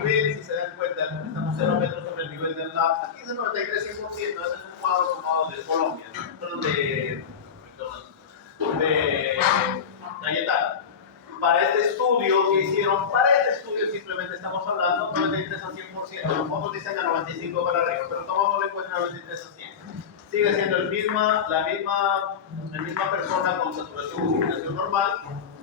nivel, si se dan cuenta, estamos 0 metros sobre el nivel del mar. Aquí es el 93%, ese es un cuadro tomado de Colombia, ¿no? de Cayetano. Para este estudio que hicieron, para este estudio simplemente estamos hablando 93 al 100%, otros dicen a 95 para arriba, pero tomamos en cuenta 93 al 100. Sigue siendo la misma persona con saturación y oxigenación normal,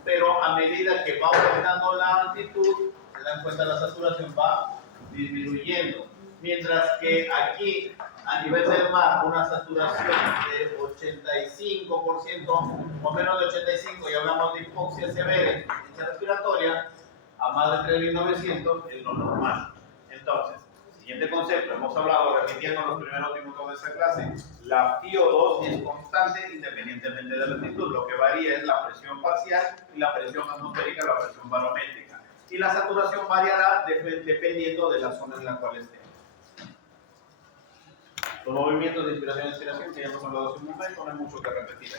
pero a medida que va aumentando la altitud, se dan cuenta la saturación va disminuyendo. Mientras que aquí, a nivel del mar, una saturación de 85% o menos de 85%, y hablamos de hipoxia severa y insuficiencia respiratoria, a más de 3.900 es lo normal. Entonces, siguiente concepto, hemos hablado, repitiendo los primeros minutos de esta clase, la FiO2 es constante independientemente de la altitud, lo que varía es la presión parcial y la presión atmosférica, la presión barométrica. Y la saturación variará dependiendo de la zona en la cual esté. Los movimientos de inspiración y expiración que ya hemos hablado hace un momento, no hay mucho que repetir.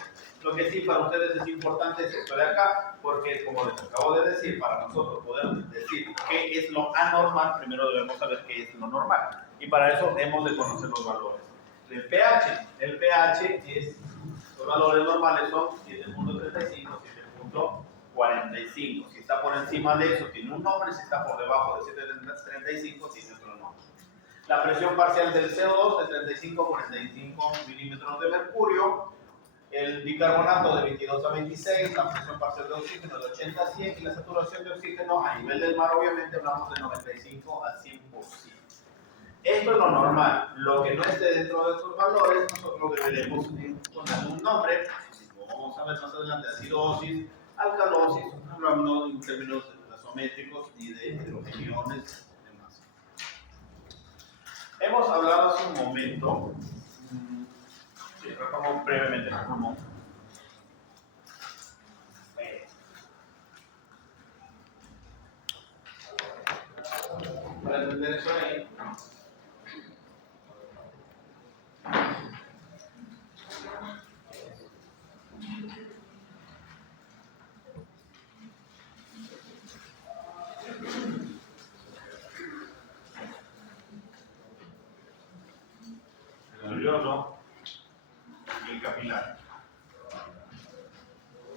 Lo que sí para ustedes es importante es esto de acá, porque como les acabo de decir, para nosotros poder decir qué es lo anormal, primero debemos saber qué es lo normal. Y para eso hemos de conocer los valores. El pH los valores normales son 7.35, 7.45. Si está por encima de eso, tiene un nombre, si está por debajo de 7.35, tiene otro nombre. La presión parcial del CO2 de 35 a 45 milímetros de mercurio, el bicarbonato de 22 a 26, la presión parcial de oxígeno de 80 a 100 y la saturación de oxígeno a nivel del mar, obviamente hablamos de 95 a 100%. Esto es lo normal. Lo que no esté dentro de estos valores, nosotros deberemos poner un nombre, como vamos a ver más adelante, acidosis, alcalosis, hablando en términos gasométricos y de hidrogeniones. Hemos hablado hace un momento, sí, retomo brevemente, para entender eso ahí. El alveolo y el capilar.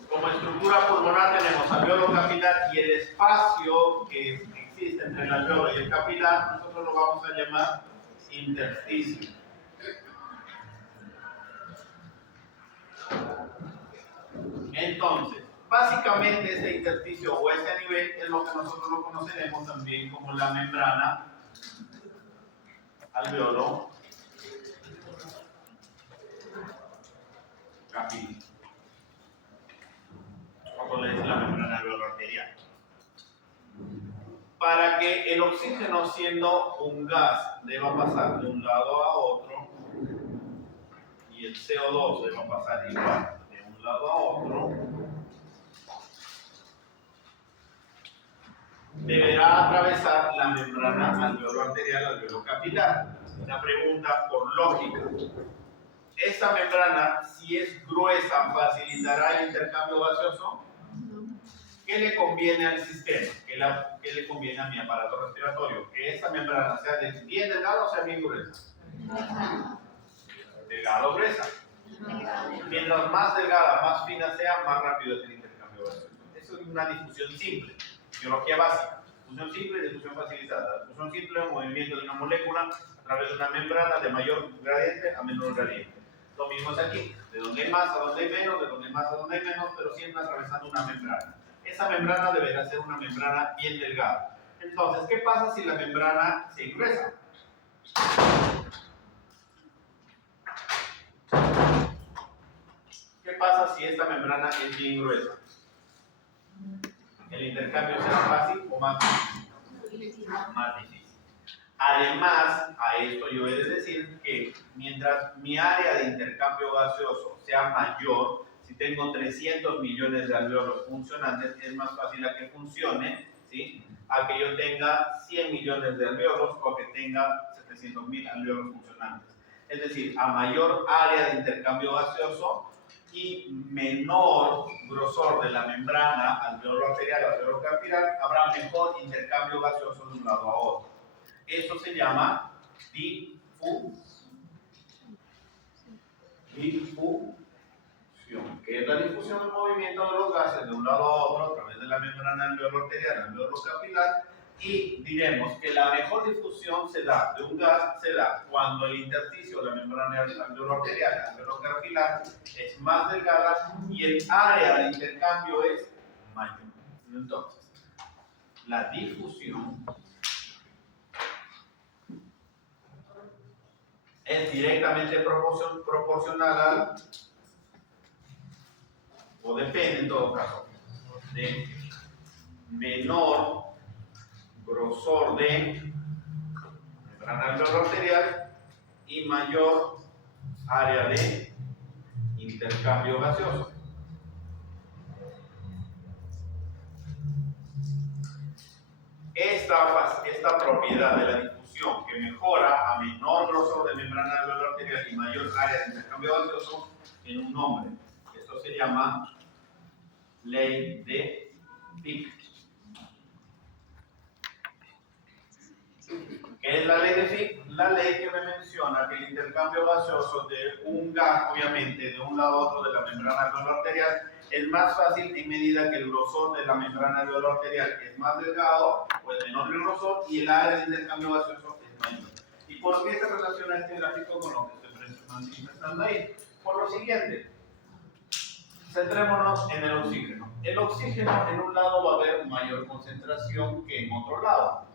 Como estructura pulmonar tenemos alveolo capilar y el espacio que existe entre el alveolo y el capilar, nosotros lo vamos a llamar intersticio. Entonces, básicamente este intersticio o este nivel es lo que nosotros lo conoceremos también como la membrana alveolo capilar. Como le dice la membrana alveolo arterial. Para que el oxígeno, siendo un gas, deba pasar de un lado a otro, y el CO2 deba pasar igual de un lado a otro, deberá atravesar la membrana alveolo arterial, alveolo capilar. Una pregunta por lógica. ¿Esta membrana, si es gruesa, facilitará el intercambio gaseoso? ¿Qué le conviene al sistema? ¿Qué le conviene a mi aparato respiratorio? ¿Que esta membrana sea bien delgada o sea bien gruesa? Delgada o gruesa. Mientras más delgada, más fina sea, más rápido es el intercambio gaseoso. Eso es una difusión simple, biología básica. Difusión simple y difusión facilitada. La difusión simple es el movimiento de una molécula a través de una membrana de mayor gradiente a menor gradiente. Lo mismo es aquí, de donde hay más a donde hay menos, de donde hay más a donde hay menos, pero siempre atravesando una membrana. Esa membrana deberá ser una membrana bien delgada. Entonces, ¿qué pasa si la membrana se engruesa? ¿Qué pasa si esta membrana es bien gruesa? ¿El intercambio será fácil o más difícil? Más difícil. Además, a esto yo he de decir que mientras mi área de intercambio gaseoso sea mayor, si tengo 300 millones de alveolos funcionantes, es más fácil a que funcione, ¿sí? A que yo tenga 100 millones de alveolos o a que tenga 700.000 alveolos funcionantes. Es decir, a mayor área de intercambio gaseoso y menor grosor de la membrana alveolo arterial, alveolo capilar, habrá mejor intercambio gaseoso de un lado a otro. Eso se llama difusión. ¿Qué es la difusión del movimiento de los gases de un lado a otro a través de la membrana alveolar arterial, alveolo capilar? Y diremos que la mejor difusión se da de un gas cuando el intersticio de la membrana alveolar arterial, alveolo capilar, es más delgada y el área de intercambio es mayor. Entonces, la difusión es directamente proporcional al, o depende en todo caso, de menor grosor de membrana alveolar arterial y mayor área de intercambio gaseoso. Esta propiedad de la difusión que mejora a menor grosor de membrana alveolar arterial y mayor área de intercambio gaseoso tiene un nombre. Esto se llama ley de Fick. ¿Qué es la ley de Fick? La ley que me menciona que el intercambio gaseoso de un gas, obviamente, de un lado a otro de la membrana alveolar arterial es más fácil en medida que el grosor de la membrana alveolar arterial es más delgado o es menor el grosor y el área de intercambio gaseoso es mayor. ¿Y por qué se relaciona este gráfico con lo que estoy manifestando ahí? Por lo siguiente, centrémonos en el oxígeno. El oxígeno en un lado va a haber mayor concentración que en otro lado.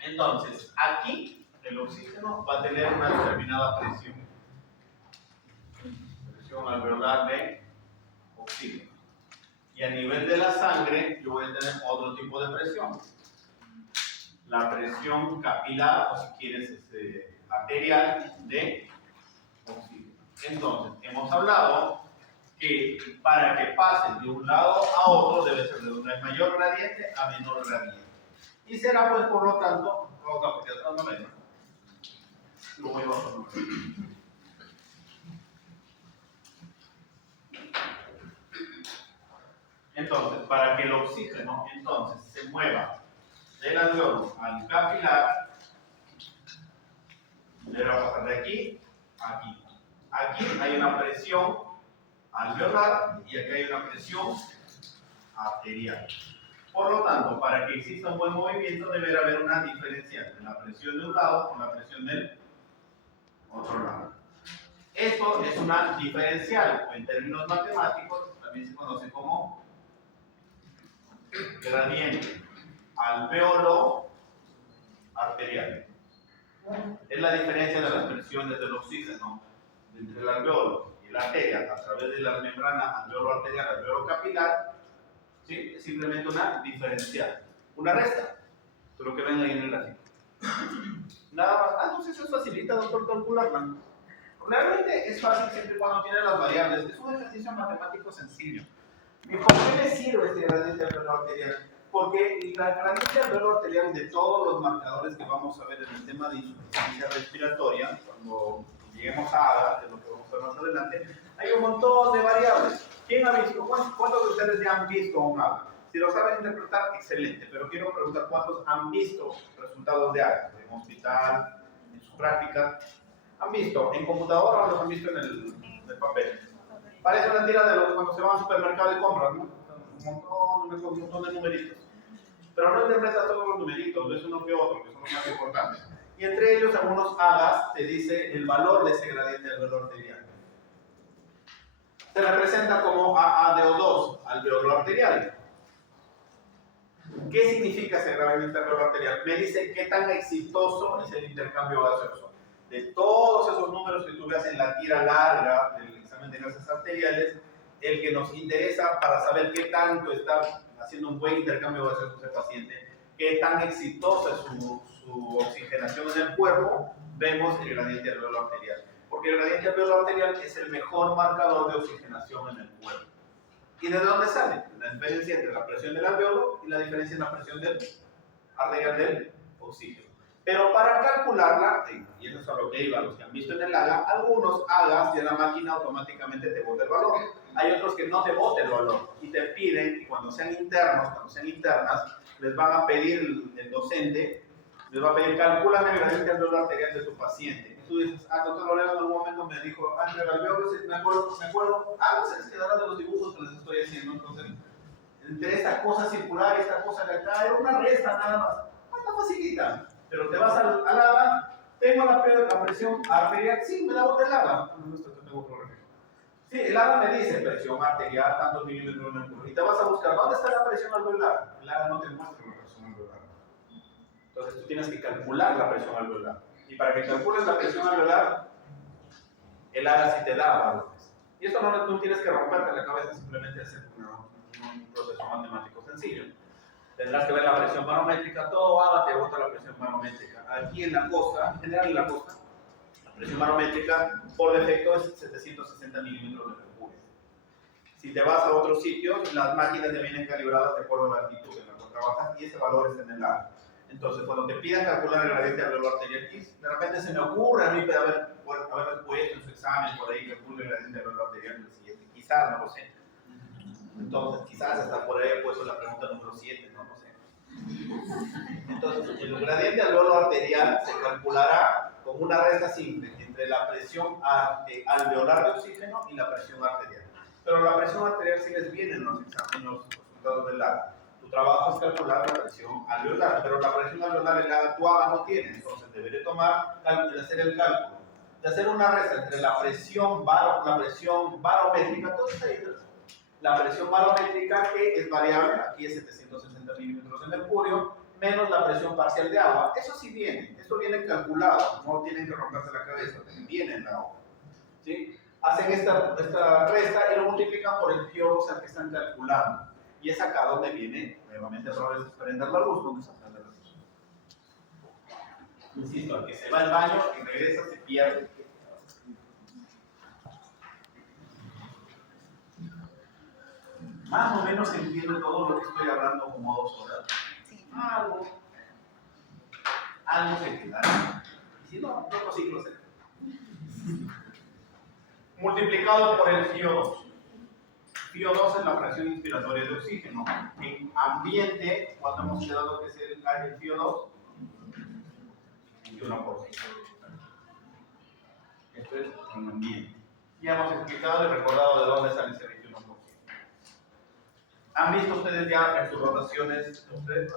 Entonces, aquí el oxígeno va a tener una determinada presión. Presión alveolar de oxígeno. Y a nivel de la sangre, yo voy a tener otro tipo de presión. La presión capilar, o si quieres, arterial de oxígeno. Entonces, hemos hablado que para que pasen de un lado a otro debe ser de una mayor gradiente a menor gradiente. Y será, pues, por lo tanto, porque atrás no me lo voy a bajar. Entonces, para que el oxígeno entonces se mueva del alveolo al capilar, debe pasar de aquí a aquí. Aquí hay una presión alveolar y aquí hay una presión arterial. Por lo tanto, para que exista un buen movimiento debe haber una diferencia entre la presión de un lado con la presión del otro lado. Esto es una diferencial, o en términos matemáticos también se conoce como gradiente alveolo arterial. Es la diferencia de las presiones del oxígeno entre el alveolo y la arteria a través de la membrana alveolo arterial, alveolo capilar. ¿Sí? Es simplemente una diferencial, una resta, pero que ven ahí en el gráfico. Nada más. Entonces eso facilita, doctor, calcularla. Realmente es fácil siempre y cuando tiene las variables. Es un ejercicio matemático sencillo. ¿Y por qué me sirve este gradiente alveolar arterial? Porque la gradiente alveolar arterial de todos los marcadores que vamos a ver en el tema de insuficiencia respiratoria, cuando lleguemos a ADA, que es lo que vamos a ver más adelante, hay un montón de variables. ¿Quién ha visto? ¿Cuántos de ustedes ya han visto un ADA? Si lo saben interpretar, excelente, pero quiero preguntar cuántos han visto resultados de ADA, en un hospital, en su práctica. ¿Han visto en computadora o los han visto en el papel? Parece una tira de los cuando se van al supermercado y compran, ¿no? Un montón de numeritos. Pero no interpretas todos los numeritos, ves uno que otro, que son los más importantes. Y entre ellos, algunos AGAs te dice el valor de ese gradiente alveolar arterial. Se representa como AADO2, alveolo arterial. ¿Qué significa ese gradiente alveolar arterial? Me dice qué tan exitoso es el intercambio gaseoso. De todos esos números que tú veas en la tira larga del examen de gases arteriales, el que nos interesa para saber qué tanto está haciendo un buen intercambio gaseoso ese paciente, qué tan exitosa es su oxigenación en el cuerpo, vemos el gradiente alveolar arterial. Porque el gradiente alveolar arterial es el mejor marcador de oxigenación en el cuerpo. ¿Y de dónde sale? La diferencia entre la presión del alveolo y la diferencia en la presión arterial del oxígeno. Pero para calcularla, y eso es a lo que iba, los que han visto en el AGA, algunos AGAs ya la máquina automáticamente te bota el valor. Hay otros que no te bota el valor y te piden, y cuando sean internos, cuando sean internas, les van a pedir el docente, Les va a pedir, calcúlame el gradiente alveolar arterial de tu paciente. Y tú dices, doctor Lorenzo en algún momento me dijo, Ángel Alveolar, me acuerdo, se les quedará de los dibujos que les estoy haciendo. Entonces, entre esta cosa circular y esta cosa de acá, era una resta nada más. Está facilita. Pero te vas al ADA, tengo la presión arterial, sí, me la bote el ADA. No, esto tengo problema. Sí, el ADA me dice presión arterial, tantos milímetros de mercurio. Y te vas a buscar, ¿dónde está la presión alveolar? El ADA no te muestra la presión alveolar. Entonces tú tienes que calcular la presión alveolar. Y para que calcules la presión alveolar, el ADA sí te da valores. Y esto no tienes que romperte la cabeza, simplemente hacer un proceso matemático sencillo. Tendrás que ver la presión barométrica, todo ADA te bota la presión barométrica. Aquí en la costa, en general en la costa, la presión barométrica por defecto es 760 milímetros de mercurio. Si te vas a otros sitios, las máquinas ya vienen calibradas de acuerdo a la altitud en la que trabajas y ese valor está en el ADA. Entonces, cuando te pidan calcular el gradiente alveolar arterial, de repente se me ocurre a mí haber puesto en su examen por ahí calcule el gradiente alveolar arterial, quizás, no lo sé. Entonces, quizás hasta por ahí he puesto la pregunta número 7, no lo sé. Entonces, el gradiente alveolar arterial se calculará con una resta simple entre la presión alveolar de oxígeno y la presión arterial. Pero la presión arterial sí les viene en los exámenes, los resultados del ADA. Tu trabajo es calcular la presión alveolar, pero la presión alveolar el ADA tu ADA no tiene, entonces deberé hacer el cálculo, de hacer una resta entre la presión barométrica, todo está ahí, la presión barométrica que es variable, aquí es 760 milímetros de mercurio, menos la presión parcial de agua. Eso sí viene, eso viene calculado, no tienen que romperse la cabeza, viene en la hoja. ¿Sí? Hacen esta resta y lo multiplican por el PO, al que están calculando. Y es acá donde viene, nuevamente, errores de prender la luz, donde se prende la luz. Insisto, al que se va al baño y regresa se pierde. Más o menos se entiende todo lo que estoy hablando como 2 horas. Sí. Algo se quedará. Y si no, otros ciclos se multiplicado por el FiO2. FiO2 es la fracción inspiratoria de oxígeno. En ambiente, cuando hemos quedado que es el FiO2, 21%. Esto es en ambiente. Ya hemos explicado y recordado de dónde sale ese 21%. ¿Han visto ustedes ya en sus rotaciones?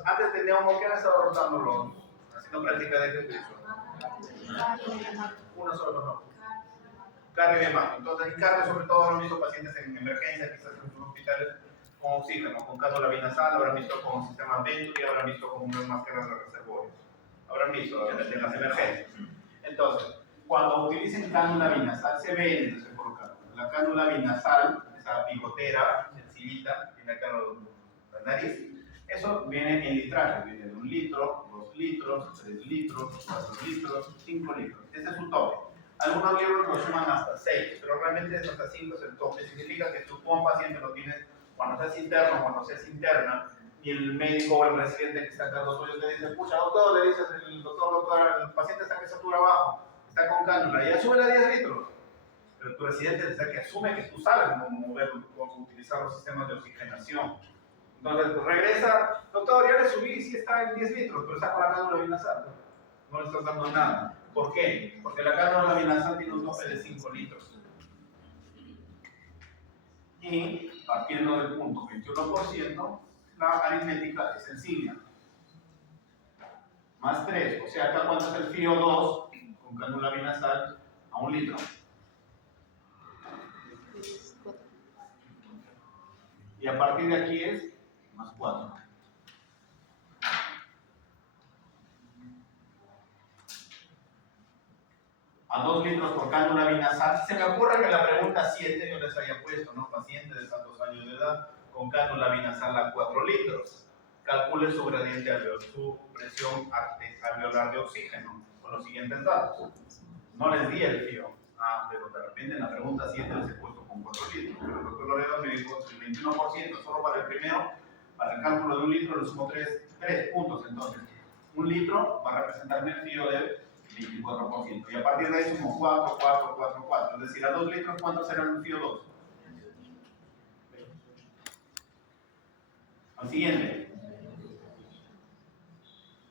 Antes teníamos que han estado rotando haciendo práctica de ejercicio. Una sola persona. Cardio y demás. Entonces, en cardio, sobre todo, habrán visto pacientes en emergencia, quizás en sus hospitales, con oxígeno, con cánula binasal, habrán visto con sistemas Venturi, habrán visto con unas máscaras de reservorios. Habrán visto en las emergencias. Entonces, cuando utilicen cánula binasal, se ven se colocan. La cánula binasal, esa bigotera, sencillita, tiene acá la nariz, eso viene en litraje, viene de 1 litro, 2 litros, 3 litros, 4 litros, 5 litros. Ese es su tope. Algunos libros lo suman hasta 6, pero realmente es hasta 5 es el tope. Significa que tú como paciente lo tienes cuando seas interno, cuando seas interna, y el médico o el residente que está acá los tuyos te dice, pucha, doctor, le dices, el doctor, el paciente está que satura abajo, está con cánula, ya sube a 10 litros. Pero tu residente es el que asume que tú sabes cómo utilizar los sistemas de oxigenación. Entonces regresa, doctor, ya le subí, sí está en 10 litros, pero está con la cánula binasal. No le estás dando nada. ¿Por qué? Porque la cánula binasal tiene un tope de 5 litros. Y partiendo del punto 21%, la aritmética es sencilla. Más 3, o sea, acá cuánto es el FiO2 con cánula binasal a 1 litro. Y a partir de aquí es más 4. A 2 litros por cánula binasal. Se me ocurre que la pregunta 7 yo les haya puesto, ¿no? Paciente de tantos años de edad con cánula binasal a 4 litros. Calcule su gradiente alveolar, su presión alveolar de oxígeno con los siguientes datos. No les di el FiO. Pero de repente en la pregunta 7 les he puesto con 4 litros. Pero el doctor Loredo me dijo el 21%, solo para el primero, para el cálculo de 1 litro le sumo 3 puntos. Entonces, 1 litro va a representarme el FiO del 24%. Y a partir de ahí sumo 4, 4, 4, 4. Es decir, a 2 litros, ¿cuánto será el FiO2? Al siguiente.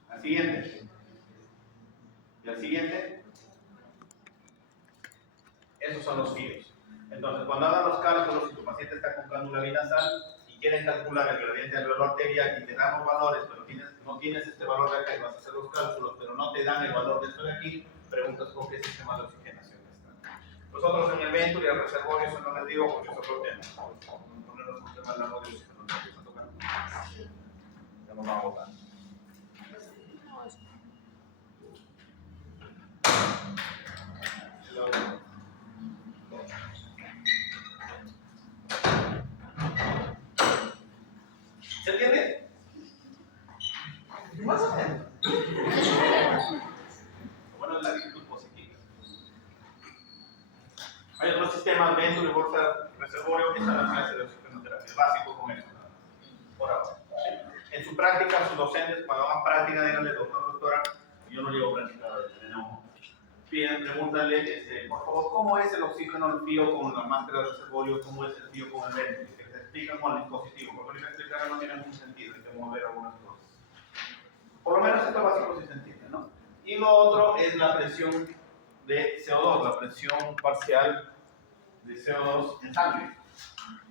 Al siguiente. Y el siguiente. Esos son los FIOs. Entonces, cuando hagan los cálculos, si tu paciente está con cánula vinasal y quieren calcular el gradiente alveolo arterial y te dan los valores, pero no tienes este valor de acá y vas a hacer los cálculos, pero no te dan el valor de esto de aquí, preguntas con qué sistema de oxigenación está. Nosotros en el Venturi y el reservorio, eso no les digo porque es otro tema. Vamos a ponernos un tema de la modio, si no nos empieza a tocar. Ya nos vamos a botar. ¿Se entiende? Más o menos. Bueno, es la actitud positiva. Hay otros sistemas, Venturi, bolsa, reservorio, que están en la clase de oxigenoterapia. Es básico con eso. Por ahora. En su práctica, sus docentes, cuando hagan práctica, díganle, doctor, doctora, yo no llevo práctica de no. Pregúntale, por favor, ¿cómo es el oxígeno el FIO con la máscara de reservorio? ¿Cómo es el FIO con el Venturi? Que te explican con el dispositivo, porque ahorita explicar no tiene mucho sentido, hay que mover algunas cosas. Por lo menos esto básico sí se entiende, ¿no? Y lo otro es la presión de CO2, la presión parcial de CO2 en sangre.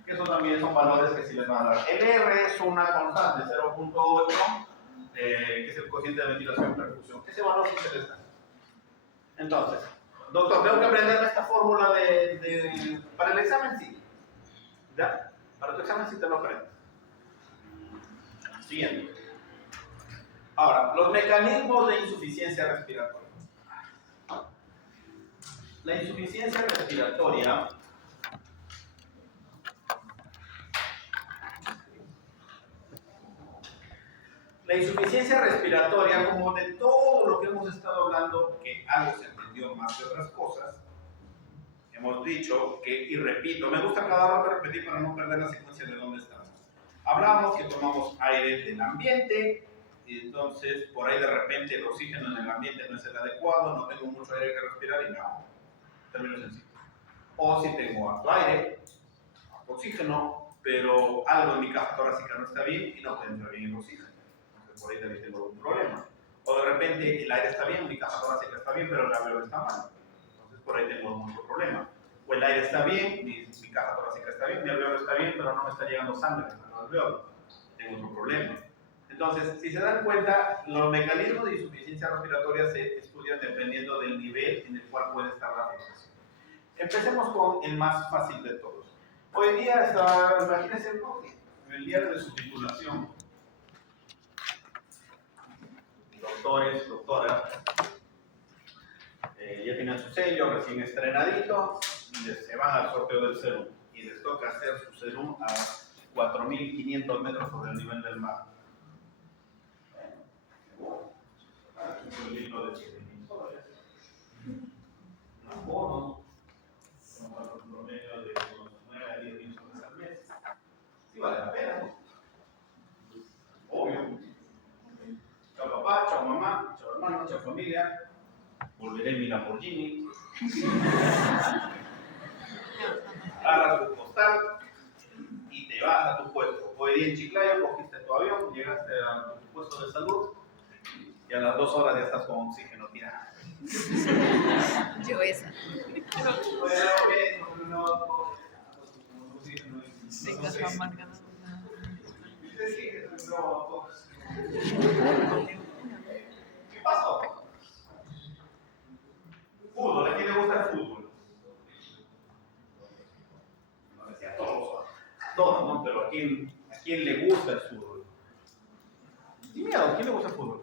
Eso también son valores que sí les van a dar. El R es una constante, 0.8, que es el cociente de ventilación y perfusión. Ese valor sí se les da. Entonces, doctor, tengo que aprenderme esta fórmula para el examen, sí. ¿Ya? Para tu examen sí te lo aprendes. Siguiente. Ahora, los mecanismos de insuficiencia respiratoria. La insuficiencia respiratoria como de todo lo que hemos estado hablando, que algo se entendió más que otras cosas, hemos dicho que, y repito, me gusta cada rato repetir para no perder la secuencia de dónde estamos. Hablamos que tomamos aire del ambiente, y entonces por ahí de repente el oxígeno en el ambiente no es el adecuado, no tengo mucho aire que respirar y no, término sencillo. O si tengo harto aire, harto oxígeno, pero algo en mi caja torácica no está bien y no puede entrar bien el oxígeno. Entonces por ahí también tengo un problema. O de repente el aire está bien, mi caja torácica está bien, pero el alveolo está mal. Entonces por ahí tengo mucho problema. O el aire está bien, mi caja torácica está bien, mi alveolo está bien, pero no me está llegando sangre al alveolo. Tengo otro problema. Entonces, si se dan cuenta, los mecanismos de insuficiencia respiratoria se estudian dependiendo del nivel en el cual puede estar la afectación. Empecemos con el más fácil de todos. Hoy día está, imagínense en el día de su titulación, doctores, doctoras, ya tienen su sello recién estrenadito y se van al sorteo del serum y les toca hacer su serum a 4.500 metros sobre el nivel del mar. Un libro de $7,000. Unos bonos, un promedio de unos 9 a 10 mil soles al mes. Sí vale la pena, ¿no? Obvio. Chao papá, chao mamá, chao hermano, chao familia. Volveré en mi Lamborghini. Agarras tu postal y te vas a tu puesto. Hoy día en Chiclayo cogiste tu avión, llegaste a tu puesto de salud y a las 2 horas ya estás con oxígeno tirado. Yo esa. ¿Qué pasó? Fútbol, ¿a quién le gusta el fútbol? No decía a todos, ¿no? Pero ¿a quién le gusta el fútbol? Sin miedo, ¿a quién le gusta el fútbol?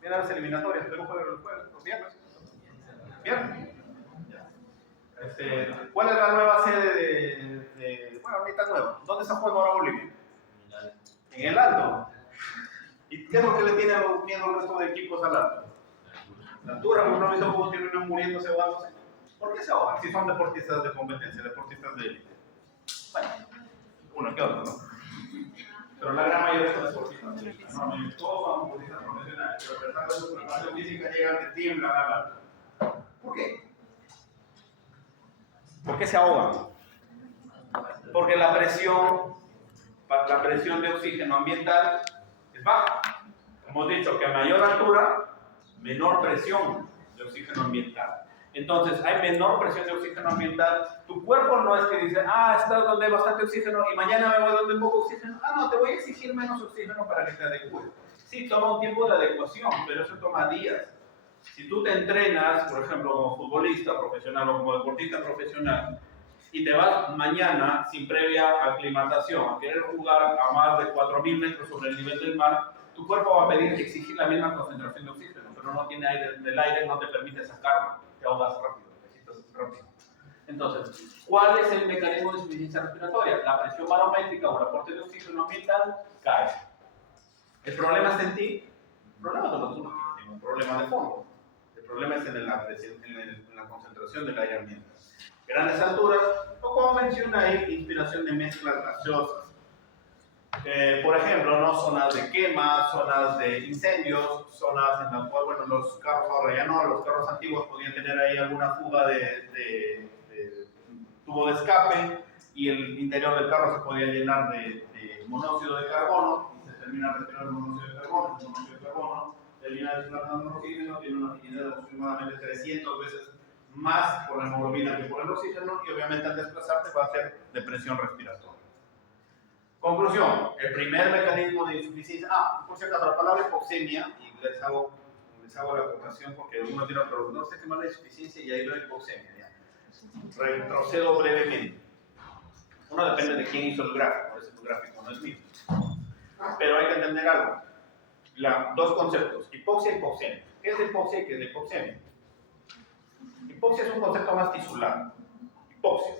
Mira las eliminatorias, Perú juega los viernes. ¿Viernes? ¿Cuál es la nueva sede bueno, ahorita nueva? ¿Dónde está jugando ahora Bolivia? En el Alto. ¿Y qué es lo que le tiene miedo al resto de equipos al Alto? La altura, porque no he visto cómo terminan muriéndose o ahogándose. ¿Por qué se ahogan? Si son deportistas de competencia, deportistas de élite. Bueno, uno que otro, ¿no? Pero la gran mayoría son deportistas de élite, ¿no? Todos son deportistas profesionales, pero a pesar de su preparación física llegan de tiemblan al Alto. ¿Por qué? ¿Por qué se ahogan? Porque la presión de oxígeno ambiental es baja. Hemos dicho que a mayor altura, menor presión. de oxígeno ambiental. Entonces, hay menor presión de oxígeno ambiental. Tu cuerpo no es que dice, estás donde hay bastante oxígeno y mañana me voy donde hay poco oxígeno. No, te voy a exigir menos oxígeno para que te adecues. Sí, toma un tiempo de adecuación, pero eso toma días. Si tú te entrenas, por ejemplo, como futbolista profesional o como deportista profesional, y te vas mañana sin previa aclimatación a querer jugar a más de 4.000 metros sobre el nivel del mar, tu cuerpo va a pedir exigir la misma concentración de oxígeno, pero no tiene aire, el aire no te permite sacarlo, te ahogas rápido, necesitas rápido. Entonces, ¿cuál es el mecanismo de insuficiencia respiratoria? La presión barométrica o el aporte de oxígeno ambiental cae. ¿El problema es en ti? El problema no es un problema de fondo. El problema es en la concentración del aire ambiental. Grandes alturas, o como menciona ahí, inspiración de mezclas gaseosas. Por ejemplo, ¿no? Zonas de quema, zonas de incendios, zonas en las cuales, bueno, los carros ahora ya no, los carros antiguos podían tener ahí alguna fuga de tubo de escape y el interior del carro se podía llenar de monóxido de carbono y se termina respirando monóxido de carbono. El monóxido de carbono termina desplazando el oxígeno, tiene una afinidad de aproximadamente 300 veces más por la hemoglobina que por el oxígeno y obviamente al desplazarse va a ser depresión respiratoria. Conclusión, el primer mecanismo de insuficiencia, por si acaso la palabra hipoxemia, y les hago la acotación porque uno tiene una pregunta, no sé qué más la insuficiencia y ahí lo de hipoxemia. Ya. Retrocedo brevemente. Uno depende de quién hizo el gráfico, por eso el gráfico no es mío. Pero hay que entender algo. Dos conceptos, hipoxia y hipoxemia. ¿Qué es la hipoxia y qué es la hipoxemia? Hipoxia es un concepto más tisular. Hipoxia.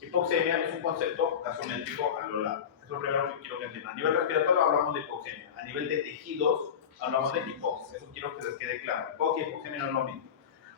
Hipoxemia es un concepto gasométrico a lo largo. Es lo primero que quiero que entiendan. A nivel respiratorio hablamos de hipoxemia. A nivel de tejidos hablamos de hipoxia. Eso quiero que les quede claro. Hipoxia y hipoxemia no es lo mismo.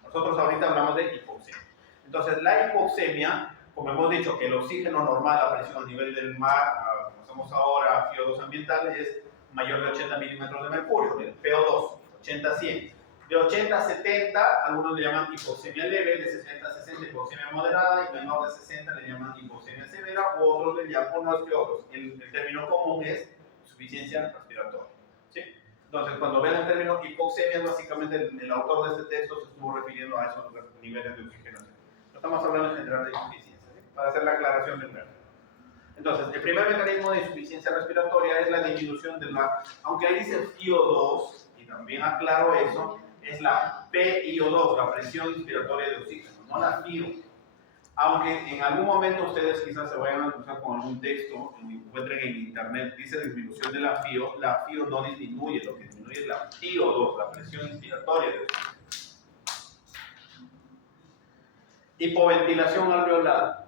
Nosotros ahorita hablamos de hipoxemia. Entonces, la hipoxemia, como hemos dicho, que el oxígeno normal, la presión a nivel del mar, como hacemos ahora, FiO2 ambiental, es mayor de 80 milímetros de mercurio, del PO2, 80 a 100. De 80 a 70, algunos le llaman hipoxemia leve, de 70 a 60 hipoxemia moderada, y menor de 60 le llaman hipoxemia severa, o otros le llaman, unos que otros. El término común es insuficiencia respiratoria. ¿Sí? Entonces, cuando ven el término hipoxemia, básicamente el autor de este texto se estuvo refiriendo a esos niveles de oxigenación. No estamos hablando en general de insuficiencia, ¿sí? Para hacer la aclaración del verbo. Entonces, el primer mecanismo de insuficiencia respiratoria es la disminución de la, aunque ahí dice FiO2, y también aclaro eso, es la PiO2, la presión inspiratoria de oxígeno, no la FiO. Aunque en algún momento ustedes quizás se vayan a cruzar con algún texto, lo encuentren en internet, dice disminución de la FiO no disminuye, lo que disminuye es la PiO2, la presión inspiratoria de oxígeno. Hipoventilación alveolar.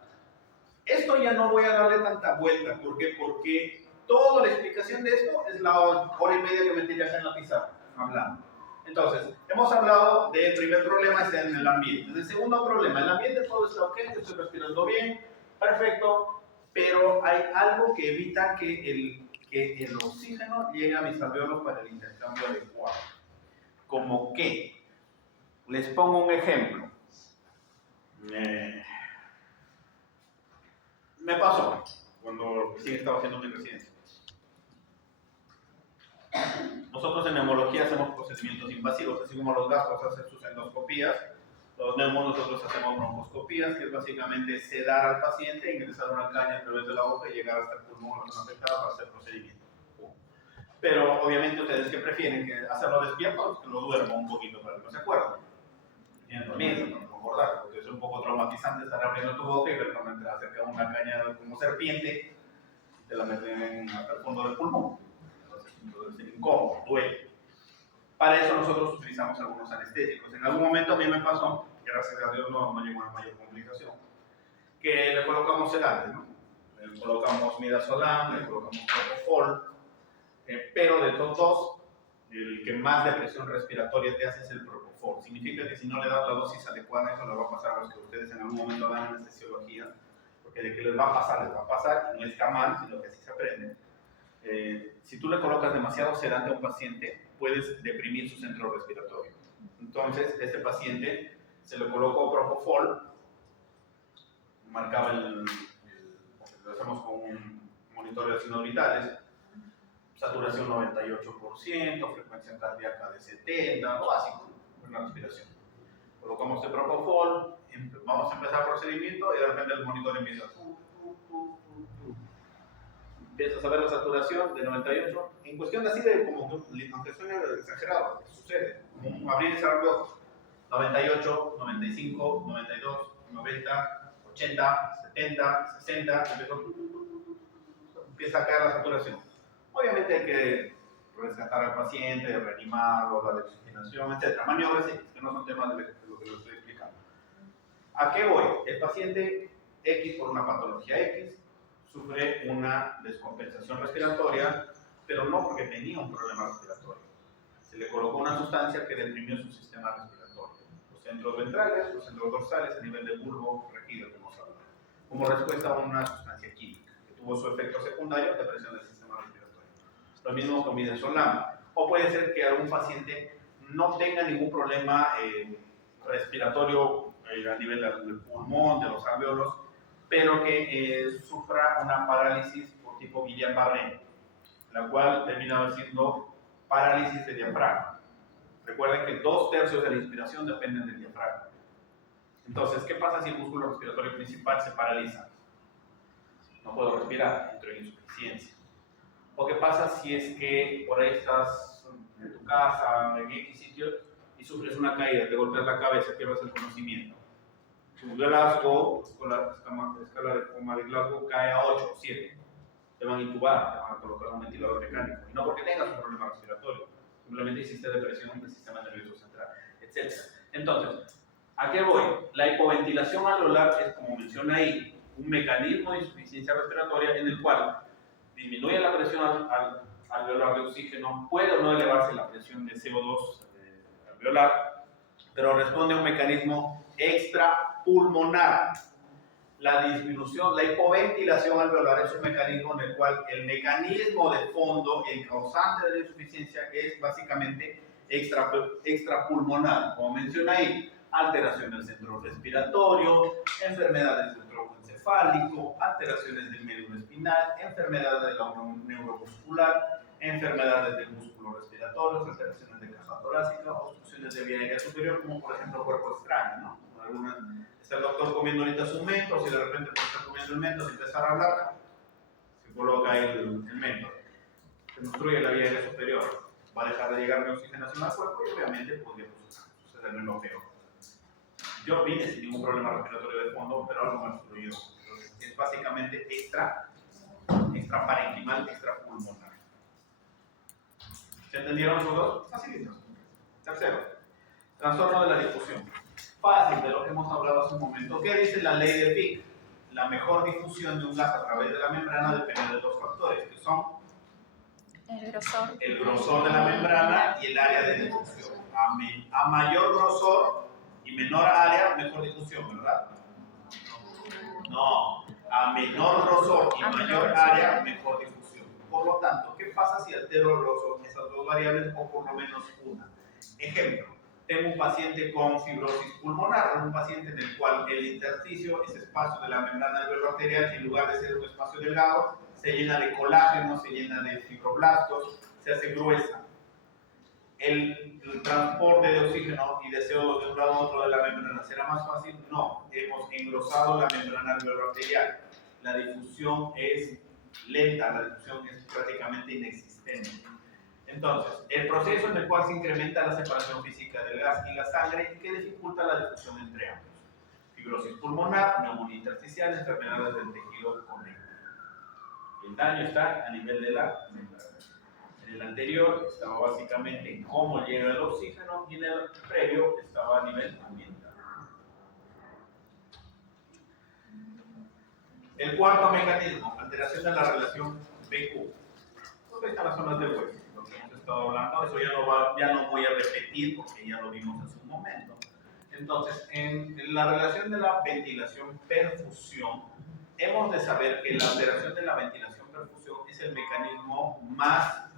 Esto ya no voy a darle tanta vuelta, ¿por qué? Porque toda la explicación de esto es la hora y media que me tiré acá en la pizarra, hablando. Entonces, hemos hablado del primer problema, es en el ambiente. El segundo problema, el ambiente todo está ok, estoy respirando bien, perfecto, pero hay algo que evita que el oxígeno llegue a mis alveolos para el intercambio adecuado. ¿Cómo qué? Les pongo un ejemplo. Me pasó cuando recién estaba haciendo mi residencia. Nosotros en neumología hacemos procedimientos invasivos, así como los gastros hacen sus endoscopías, los neumos nosotros hacemos broncoscopías, que es básicamente sedar al paciente, ingresar una caña a través de la boca y llegar hasta el pulmón la zona afectada para hacer procedimiento. Pero obviamente ustedes que prefieren que hacerlo despierto, que lo duermo un poquito para que no se acuerden. Tienen dormir, no recordar, porque es un poco traumatizante estar abriendo tu boca y ver cómo te acerca una caña como serpiente y te la meten hasta el fondo del pulmón. Entonces es incómodo, duele. Para eso nosotros utilizamos algunos anestésicos. En algún momento a mí me pasó, gracias a Dios no llegó a mayor complicación, que le colocamos sedante, ¿no? Le colocamos midazolam, le colocamos propofol, pero de todos dos, el que más depresión respiratoria te hace es el propofol. Significa que si no le das la dosis adecuada, eso le va a pasar a los que ustedes en algún momento dan anestesiología, porque de que les va a pasar, y no está mal, sino que así se aprende. Si tú le colocas demasiado sedante a un paciente, puedes deprimir su centro respiratorio. Entonces, este paciente se le colocó propofol, marcaba lo hacemos con un monitoreo de signos vitales, saturación 98%, frecuencia cardíaca de 70, lo básico, una respiración. Colocamos el propofol, vamos a empezar el procedimiento y de repente el monitor empieza. Empiezas a ver la saturación de 98. En cuestión así de como que, aunque suene exagerado, sucede. Como abrir y cerrar los ojos. 98, 95, 92, 90, 80, 70, 60, empieza a caer la saturación. Obviamente hay que rescatar al paciente, reanimarlo, darle oxigenación, etc. Maniobras que no son temas de lo que les estoy explicando. ¿A qué voy? El paciente X, por una patología X, sufre una descompensación respiratoria, pero no porque tenía un problema respiratorio. Se le colocó una sustancia que deprimió su sistema respiratorio. Los centros ventrales, los centros dorsales, a nivel del bulbo regido, que hemos hablado. Como respuesta a una sustancia química, que tuvo su efecto secundario, depresión del sistema respiratorio. Lo mismo con midazolam. O puede ser que algún paciente no tenga ningún problema respiratorio a nivel del pulmón, de los alvéolos, pero que sufra una parálisis por tipo Guillain-Barré, la cual termina siendo parálisis de diafragma. Recuerden que 2/3 de la inspiración dependen del diafragma. Entonces, ¿qué pasa si el músculo respiratorio principal se paraliza? No puedo respirar, entro en insuficiencia. ¿O qué pasa si es que por ahí estás en tu casa, en X sitio, y sufres una caída, te golpeas la cabeza, pierdes el conocimiento? Tu Glasgow, la escala de coma de Glasgow cae a 8 o 7. Te van a intubar, te van a colocar un ventilador mecánico. Y no porque tengas un problema respiratorio, simplemente hiciste depresión del sistema nervioso central, etc. Entonces, ¿a qué voy? La hipoventilación alveolar es, como menciona ahí, un mecanismo de insuficiencia respiratoria en el cual disminuye la presión alveolar de oxígeno, puede o no elevarse la presión de CO2 alveolar, pero responde a un mecanismo extrapulmonar. La disminución, la hipoventilación alveolar es un mecanismo en el cual el mecanismo de fondo, el causante de la insuficiencia, es básicamente extrapulmonar. Como menciona ahí, alteración del centro respiratorio, enfermedades del tronco encefálico, alteraciones del médula espinal, enfermedades de la unión neuromuscular, enfermedades del músculo respiratorio, alteraciones de caja torácica, obstrucciones de vía aérea superior, como por ejemplo cuerpo extraño, ¿no? Está el doctor comiendo ahorita su mentos y de repente por estar comiendo el mentos y empezar a hablar, se coloca ahí el mentos, se obstruye la vía aérea superior, va a dejar de llegar mi oxigenación al cuerpo y obviamente podría sucederme lo peor. Yo vine sin ningún problema respiratorio de fondo, pero algo me obstruyó. Entonces, es básicamente extraparenquimal, extrapulmonar. ¿Se entendieron los dos? Facilitos. Tercero, trastorno de la difusión. Fácil, de lo que hemos hablado hace un momento. ¿Qué dice la ley de Fick? La mejor difusión de un gas a través de la membrana depende de dos factores, que son el grosor de la membrana y el área de difusión. A mayor grosor y menor área, mejor difusión, ¿verdad? No, a menor grosor y mayor área, mejor difusión. Por lo tanto, ¿qué pasa si altero el grosor? Esas dos variables o por lo menos una. Ejemplo, tengo un paciente con fibrosis pulmonar, un paciente en el cual el intersticio, ese espacio de la membrana alveolar arterial, en lugar de ser un espacio delgado, se llena de colágeno, se llena de fibroblastos, se hace gruesa. El transporte de oxígeno y de CO2 de un lado a otro de la membrana será más fácil. No, hemos engrosado la membrana alveolar arterial. La difusión es lenta, la difusión es prácticamente inexistente. Entonces, el proceso en el cual se incrementa la separación física del gas y la sangre, que dificulta la difusión entre ambos. Fibrosis pulmonar, neumonía intersticial, enfermedades del tejido conectivo. El daño está a nivel de la membrana. En el anterior estaba básicamente en cómo llega el oxígeno y en el previo estaba a nivel ambiental. El cuarto mecanismo, alteración de la relación BQ. Pues ahí están las zonas de hueso, lo que hemos estado hablando. Eso ya no voy a repetir porque ya lo vimos en su momento. Entonces, en la relación de la ventilación-perfusión, hemos de saber que la alteración de la ventilación-perfusión es el mecanismo más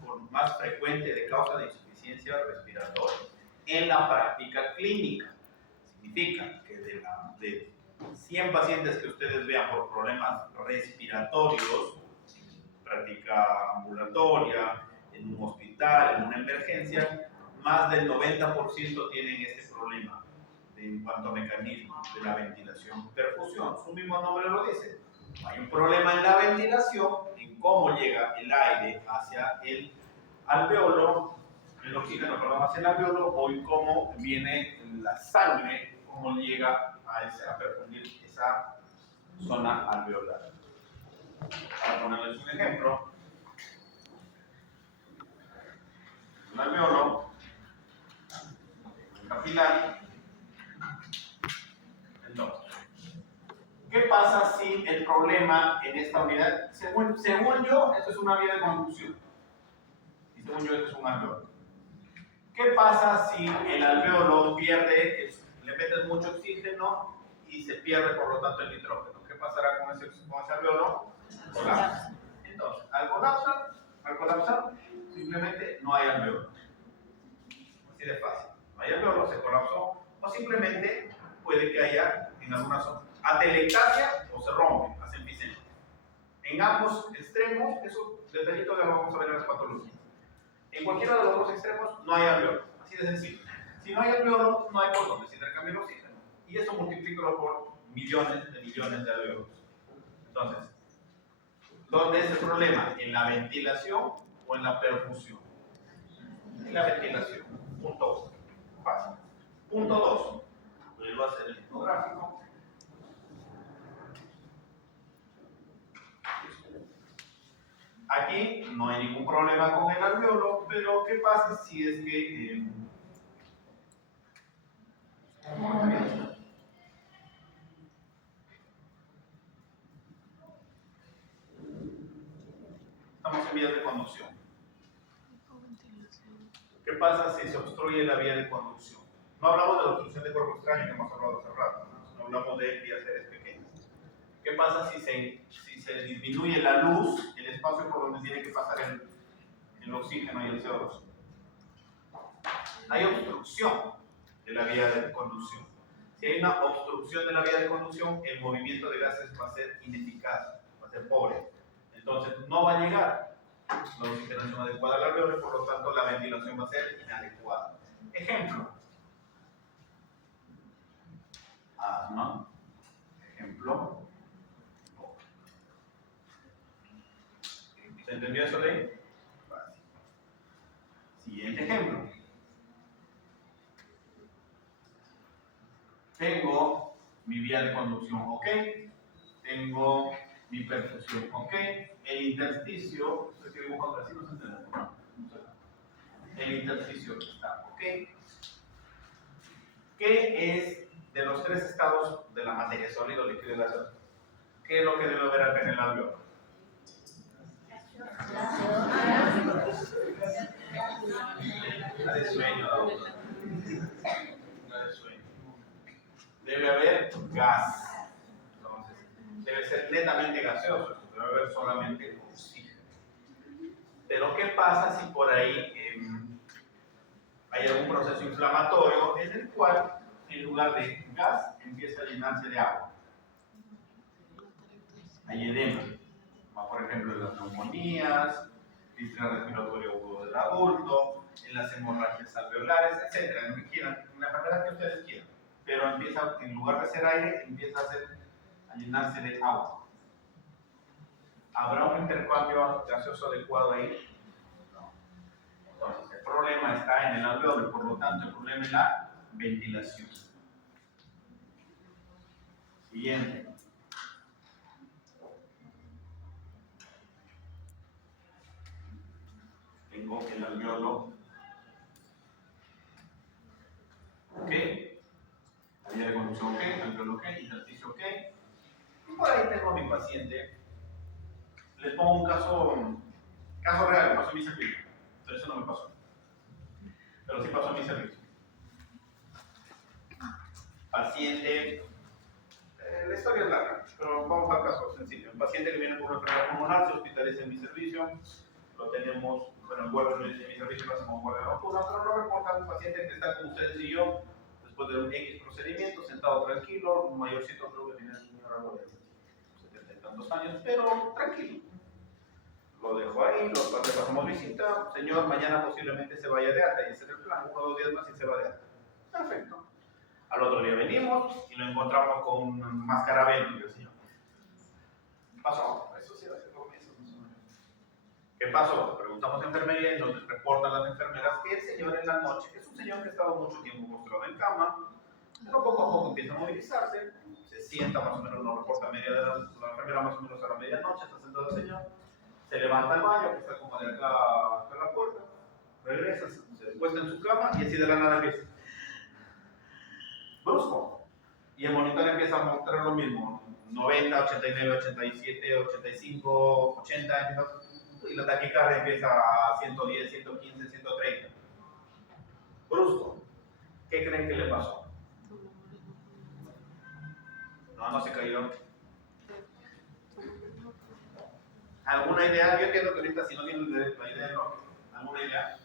frecuente de causa de insuficiencia respiratoria en la práctica clínica. Significa que de 100 pacientes que ustedes vean por problemas respiratorios, práctica ambulatoria, en un hospital, en una emergencia, más del 90% tienen este problema en cuanto a mecanismo de la ventilación perfusión. Su mismo nombre lo dice. Hay un problema en la ventilación, en cómo llega el aire hacia el alveolo, el oxígeno, perdón, hacia el alveolo, o en cómo viene la sangre, cómo llega a perfundir esa zona alveolar. Para ponerles un ejemplo, un alveolo, un capilar. Entonces, ¿qué pasa si el problema en esta unidad, según yo, esto es una vía de conducción, y según yo, esto es un alveolo? ¿Qué pasa si el alveolo pierde, le metes mucho oxígeno y se pierde por lo tanto el nitrógeno? ¿Qué pasará con ese alveolo? Colapsa. Entonces, al colapsar, simplemente no hay alveolo. Así de fácil. No hay alveolo, se colapsó, o simplemente puede que haya en alguna zona atelectasia o se rompe, hace enfisema. En ambos extremos, eso detallito ya lo vamos a ver en las patologías. En cualquiera de los dos extremos no hay alveolo, así de sencillo. Si no hay alveolo, no hay por dónde se intercambia el oxígeno. Y eso multiplícalo por millones de alveolos. Entonces, ¿dónde es el problema? ¿En la ventilación o en la perfusión? En la ventilación. Punto 1. Fácil. Punto 2. Vuelvo a hacer el etnográfico. Aquí no hay ningún problema con el alveolo, pero ¿qué pasa si es que estamos en vía de conducción? ¿Qué pasa si se obstruye la vía de conducción? No hablamos de la obstrucción de cuerpo extraño que hemos hablado hace rato, no hablamos de vías aéreas pequeñas. ¿Qué pasa si se disminuye la luz, el espacio por donde tiene que pasar el oxígeno y el CO2? Hay obstrucción de la vía de conducción. Si hay una obstrucción de la vía de conducción, el movimiento de gases va a ser ineficaz, va a ser pobre. Entonces no va a llegar la oxigenación adecuada al alveolo y por lo tanto la ventilación va a ser inadecuada. Ejemplo. Asma. Ejemplo. ¿Se entendió eso de ahí? Fácil. Siguiente ejemplo. Tengo mi vía de conducción, ok. Tengo mi perfusión, ok. El intersticio, estoy dibujando así, no se entiende. El intersticio está, ok. ¿Qué es de los tres estados de la materia, sólido, líquido y gaseoso? ¿Qué es lo que debe haber acá en el alveolo? La de sueño, la de sueño. Debe haber gas. Entonces, debe ser netamente gaseoso, debe haber solamente oxígeno. Pero ¿qué pasa si por ahí hay algún proceso inflamatorio en el cual en lugar de gas empieza a llenarse de agua? Hay edema, como por ejemplo en las neumonías, distrés respiratorio agudo del adulto, en las hemorragias alveolares, etc. En lo que quieran, en la enfermedad que ustedes quieran. Pero empieza, en lugar de ser aire, empieza a llenarse de agua. ¿Habrá un intercambio gaseoso adecuado ahí? No. Entonces, el problema está en el alveolo y por lo tanto el problema es la ventilación. Siguiente. Tengo el alveolo. Ok. La vía de conducción ok, alveolo ok, intersticio ok. Y por ahí tengo a mi paciente. Les pongo un caso real, que pasó en mi servicio. Pero eso no me pasó. Pero sí pasó en mi servicio. Paciente, la historia es larga, pero vamos al caso sencillo. Un paciente que viene por una enfermedad pulmonar se hospitaliza en mi servicio. Lo tenemos, bueno, en guardia en mi servicio lo hacemos guardia nocturna, pero lo reporta un paciente que está con ustedes y yo, después de un X procedimiento, sentado tranquilo, un mayorcito, creo que tiene un señor algo de 70 y tantos años, pero tranquilo. Lo dejo ahí, le pasamos visita. Señor, mañana posiblemente se vaya de alta, y ese es el plan, 1 o 2 días más y se va de alta. Perfecto. A Al otro día venimos y lo encontramos con máscara verde, el señor. ¿Qué pasó? Eso sí, hace 2 meses. ¿Qué pasó? Preguntamos a enfermería y nos reportan las enfermeras que el señor en la noche, es un señor que ha estado mucho tiempo postrado en cama, pero poco a poco empieza a movilizarse, se sienta más o menos, nos reporta la enfermera más o menos a la medianoche, está sentado el señor, se levanta al baño, que está como de acá hasta la puerta, regresa, se cuesta en su cama y así de la nada empieza. Brusco. Y el monitor empieza a mostrar lo mismo, 90, 89, 87, 85, 80, y la taquicardia empieza a 110, 115, 130. Brusco. ¿Qué creen que le pasó? No se cayó. ¿Alguna idea? Yo entiendo que ahorita si no tienen la idea, no. ¿Alguna idea?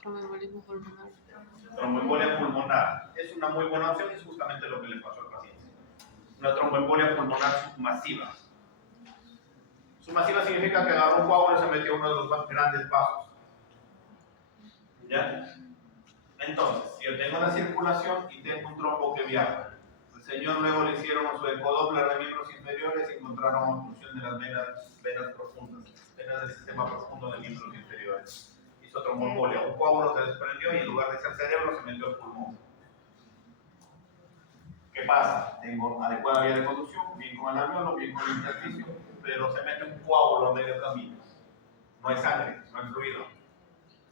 Tromboembolismo pulmonar. Tromboembolia pulmonar. Es una muy buena opción y es justamente lo que le pasó al paciente. Una tromboembolia pulmonar submasiva. Submasiva significa que agarró un coágulo y se metió uno de los más grandes vasos. ¿Ya? Entonces, si yo tengo una circulación y tengo un trombo que viaja, el señor luego le hicieron su ecodoppler de miembros inferiores y encontraron obstrucción de las venas profundas, venas del sistema profundo de miembros inferiores. Hizo tromboembolia, un coágulo se desprendió y en lugar de ser cerebro se metió el pulmón. ¿Qué pasa? Tengo adecuada vía de conducción, bien con el alveolo, bien con el intersticio, pero se mete un coágulo a medio camino. No hay sangre, no hay fluido.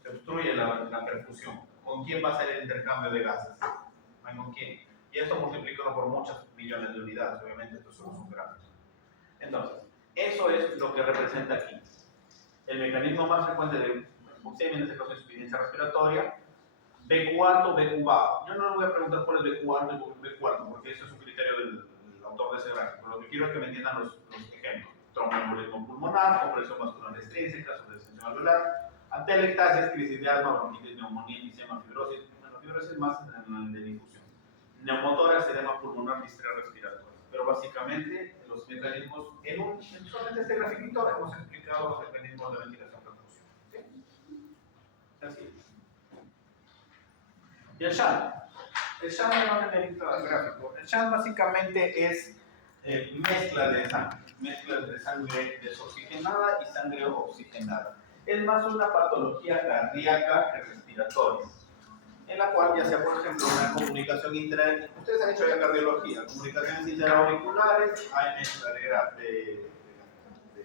Se obstruye la perfusión. ¿Con quién va a ser el intercambio de gases? No hay con quién. Y esto multiplícalo por muchas millones de unidades, obviamente, estos son sus gráficos. Entonces, eso es lo que representa aquí. El mecanismo más frecuente de hipoxemia, en este caso insuficiencia respiratoria, BQ alto, BQ bajo. Yo no le voy a preguntar cuál es BQ alto y BQ alto, porque eso es un criterio del autor de ese gráfico. Lo que quiero es que me entiendan los ejemplos. Tromboembolismo pulmonar, compresión vascular extrínseca, subtensión alveolar, atelectasis, crisis de asma, bronquitis, neumonía, enfisema, fibrosis. Bueno, fibrosis más de difusión. Neumotórax, edema pulmonar, disfria respiratoria. Pero básicamente los mecanismos, en solamente este grafiquito hemos explicado los mecanismos de ventilación perfusión. ¿Sí? Así. Y el shunt. El shunt no va a tener el gráfico. El shunt básicamente es mezcla de sangre desoxigenada y sangre oxigenada. Es más una patología cardíaca que respiratoria, en la cual ya sea, por ejemplo, una comunicación ustedes han hecho ya cardiología, comunicaciones interauriculares, hay mezcla de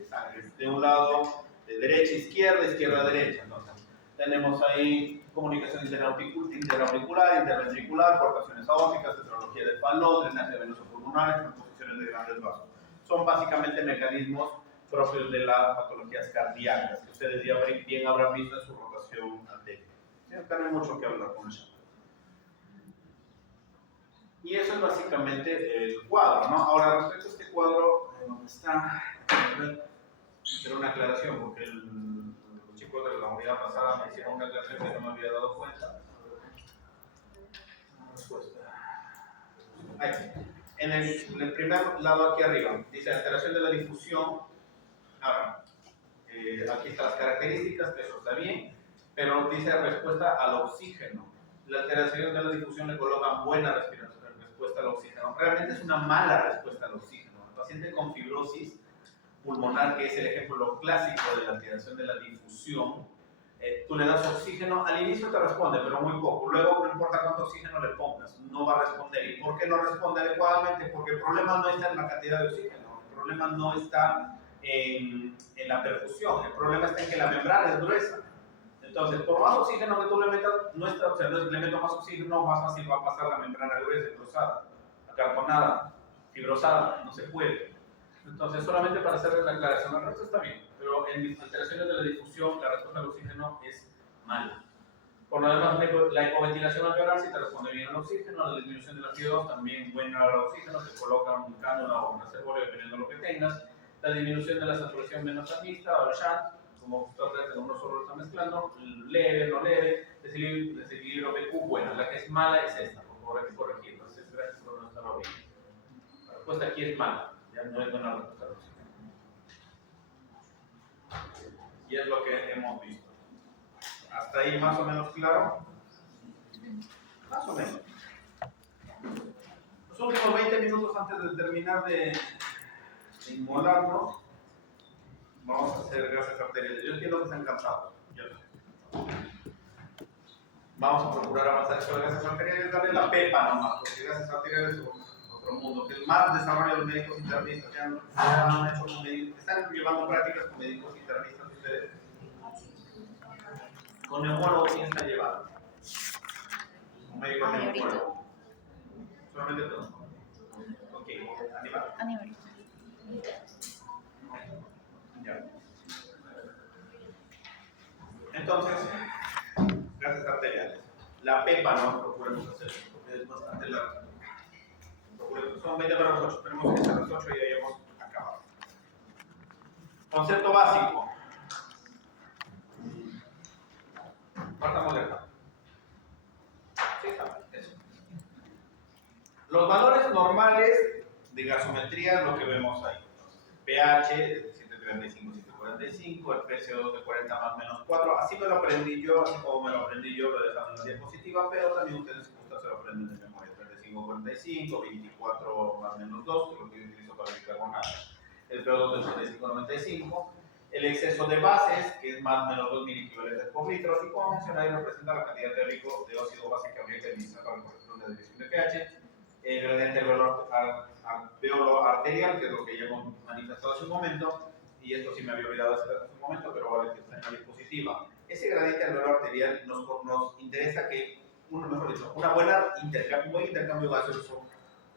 sangre de un lado, de derecha a izquierda, izquierda a derecha. Entonces, tenemos ahí comunicación interauricular, interventricular, portaciones aórticas, tetralogía de Fallot, drenaje venoso pulmonar, transposiciones de grandes vasos. Son básicamente mecanismos propios de las patologías cardíacas, que ustedes ya bien habrán visto en su rotación anterior. Acá no hay mucho que hablar con eso. Y eso es básicamente el cuadro, ¿no? Ahora, respecto a este cuadro, donde está, hacer una aclaración, porque los chicos de la unidad pasada me hicieron una aclaración que no me había dado cuenta. Aquí. En el primer lado aquí arriba, dice alteración de la difusión. Ahora, aquí están las características, que eso está bien, pero dice respuesta al oxígeno. La alteración de la difusión le coloca buena respuesta al oxígeno. Realmente es una mala respuesta al oxígeno. El paciente con fibrosis pulmonar, que es el ejemplo clásico de la alteración de la difusión, tú le das oxígeno, al inicio te responde, pero muy poco. Luego, no importa cuánto oxígeno le pongas, no va a responder. ¿Y por qué no responde adecuadamente? Porque el problema no está en la cantidad de oxígeno, el problema no está en la perfusión, el problema está en que la membrana es gruesa. Entonces, por más oxígeno que tú le metas, o sea, le meto más oxígeno, más fácil va a pasar la membrana gruesa, engrosada, acartonada, fibrosada, no se puede. Entonces, solamente para hacerles la aclaración, el resto está bien, pero en alteraciones de la difusión, la respuesta al oxígeno es mala. Por lo demás, la hipoventilación alveolar, si te responde bien al oxígeno, la disminución de la CO2 también buena al oxígeno, te coloca un cánula o un reservorio dependiendo de lo que tengas. La disminución de la saturación venosa mixta o el shunt, como ustedes uno solo lo está mezclando, leve, no leve, desequilibrio BQ, bueno, la que es mala es esta, por favor hay que corregirlo, entonces gracias por no estarlo bien. La respuesta aquí es mala, ya no es buena respuesta al oxígeno. Y es lo que hemos visto. ¿Hasta ahí más o menos claro? Más o menos. últimos 20 minutos antes de terminar de inmolarnos, vamos a hacer gases arteriales. Yo entiendo que están cansados. Vamos a procurar avanzar esto de gases arteriales, darle la pepa nomás, porque gases arteriales son otro mundo. Que el más desarrollo de médicos internistas, ya han hecho con médicos, están llevando prácticas con médicos internistas ustedes. Con neumólogo, ¿quién está llevando? Un médico neumólogo. Solamente pregunto. Ok, Aníbal. Ya. Entonces, gases arteriales. La pepa no procuremos hacer, porque es bastante larga. Son 20 para las 8, esperemos que sea a las 8 y ya hayamos acabado. Concepto básico. Partamos de acá. Sí, eso. Los valores normales de gasometría es lo que vemos ahí. pH de 735, 745, el PCO2 de 40 más menos 4. Así me lo aprendí yo, así como me lo aprendí yo, lo he dejado en la diapositiva, pero también ustedes si gustan se lo aprenden de memoria. 35, 45, 24 más menos 2, que es lo que yo utilizo para el bicarbonato. El PO2 de 85, 95. El exceso de bases, que es más o menos 2 miliequivalentes por litro, y como mencioné, representa la cantidad teórico de óxido base que habría que administrar para corregir la división de pH. El gradiente alveolo arterial, que es lo que ya hemos manifestado hace un momento, y esto sí me había olvidado hace un momento, pero vale que está en la diapositiva. Ese gradiente alveolo arterial nos interesa que, mejor dicho, un buen intercambio gaseoso,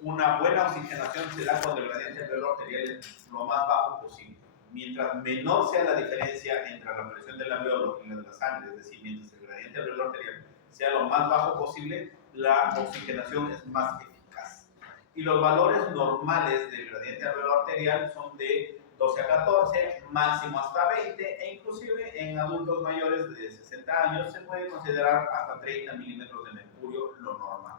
una buena oxigenación se da cuando el gradiente alveolo arterial es lo más bajo posible. Mientras menor sea la diferencia entre la presión del alveolo y la de la sangre, es decir, mientras el gradiente alveolo arterial sea lo más bajo posible, la oxigenación es más eficaz. Y los valores normales del gradiente alveolo arterial son de 12 a 14, máximo hasta 20, e inclusive en adultos mayores de 60 años se puede considerar hasta 30 milímetros de mercurio lo normal.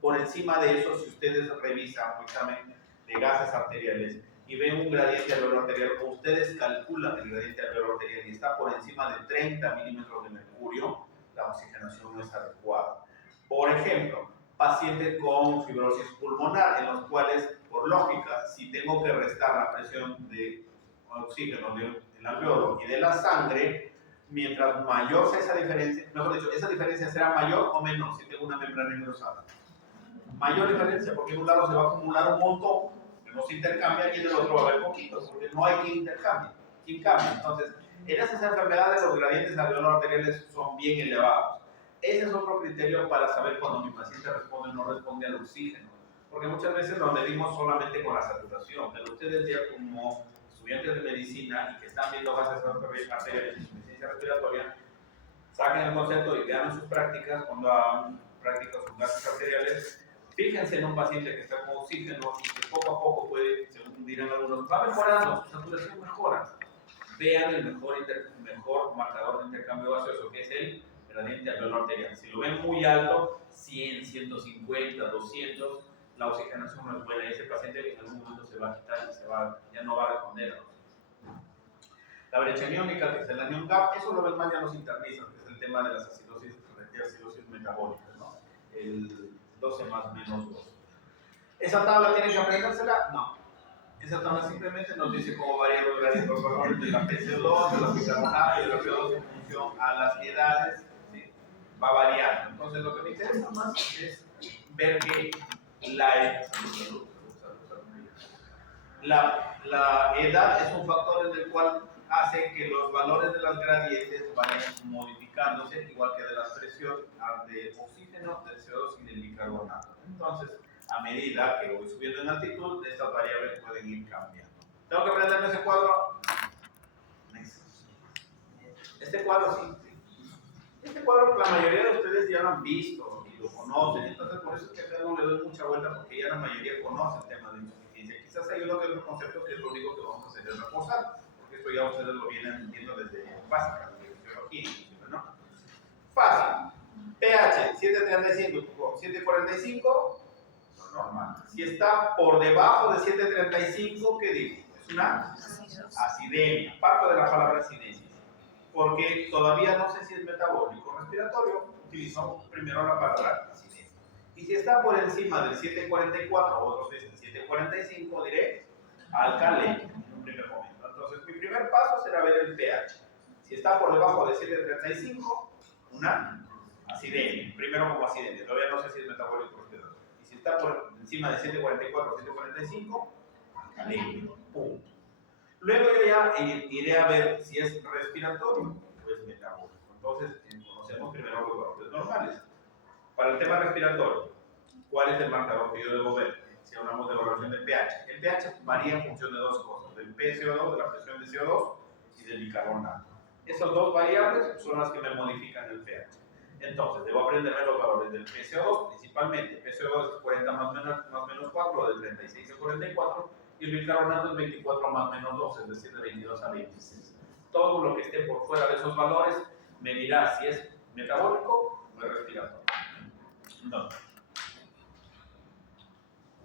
Por encima de eso, si ustedes revisan un examen de gases arteriales y ven un gradiente alveolo arterial, o ustedes calculan el gradiente alveolo arterial y está por encima de 30 milímetros de mercurio, la oxigenación no es adecuada. Por ejemplo, pacientes con fibrosis pulmonar, en los cuales, por lógica, si tengo que restar la presión de oxígeno del alveolo y de la sangre, mientras mayor sea esa diferencia, mejor dicho, esa diferencia será mayor o menor si tengo una membrana engrosada. Mayor diferencia, porque en un lado se va a acumular un montón, que no se intercambia, y en el otro va a haber poquitos, porque no hay quien intercambie, quien cambie. Entonces, en esas enfermedades los gradientes alveolo arteriales son bien elevados. Ese es otro criterio para saber cuando mi paciente responde o no responde al oxígeno, porque muchas veces lo medimos solamente con la saturación, pero ustedes ya como estudiantes de medicina y que están viendo gases arteriales y insuficiencia respiratoria, saquen el concepto y vean en sus prácticas, cuando hagan prácticas con gases arteriales, fíjense en un paciente que está con oxígeno y que poco a poco puede, según dirán algunos, va mejorando, su saturación mejora. Vean el mejor marcador de intercambio gaseoso, que es el gradiente alveolo arterial. Si lo ven muy alto, 100, 150, 200, la oxigenación no es buena y ese paciente en algún momento se va a quitar y ya no va a responder. La brecha aniónica, que es el anion gap, eso lo ven más ya los internistas, que es el tema de las acidosis metabólicas, ¿no? El 12 más menos 2. ¿Esa tabla tienen que aprendérsela? No. Esa tabla simplemente nos dice cómo varían los valores de la PCO2, de la bicarbonato y de la PO2 en función a las edades. ¿Sí? Va variando. Entonces, lo que me interesa más es ver que la edad es un factor en el cual hace que los valores de las gradientes vayan modificándose, igual que de la presión de oxígeno, del CO2 y del bicarbonato. Entonces, a medida que voy subiendo en altitud, estas variables pueden ir cambiando. ¿Tengo que aprenderme ese cuadro? Este cuadro sí. Este cuadro la mayoría de ustedes ya lo han visto y lo conocen, entonces por eso es que acá no le doy mucha vuelta, porque ya la mayoría conoce el tema de insuficiencia. Quizás hay uno que otro concepto que es lo único que vamos a hacer es reforzar, porque esto ya ustedes lo vienen viendo desde básica, desde biología, ¿no? Fácil. pH 7.35 por 7.45, normal. Si está por debajo de 7.35, ¿qué digo? Es una acidemia. Parto de la palabra acidemia, porque todavía no sé si es metabólico o respiratorio. Utilizo primero la palabra acidemia. Y Y si está por encima del 7.44, otros dicen 7.45, diré alcaleno en un primer momento. Entonces, mi primer paso será ver el pH. Si está por debajo de 7.35, una acidemia. Primero como acidemia, todavía no sé si es metabólico o respiratorio. Y si está por encima de 7.44 o 7.45, alcaleno. Punto. Luego yo ya iré a ver si es respiratorio o es metabólico. Entonces, conocemos primero los valores normales. Para el tema respiratorio, ¿cuál es el marcador que yo debo ver? Si hablamos de evaluación del pH. El pH varía en función de dos cosas, del PCO2, de la presión de CO2 y del bicarbonato. Esas dos variables son las que me modifican el pH. Entonces, debo aprenderme los valores del PCO2, principalmente. El PCO2 es 40 más menos 4, de 36 a 44, y el bicarbonato es 24 más menos 2, es decir, de 22 a 26. Todo lo que esté por fuera de esos valores me dirá si es metabólico o es respiratorio. No.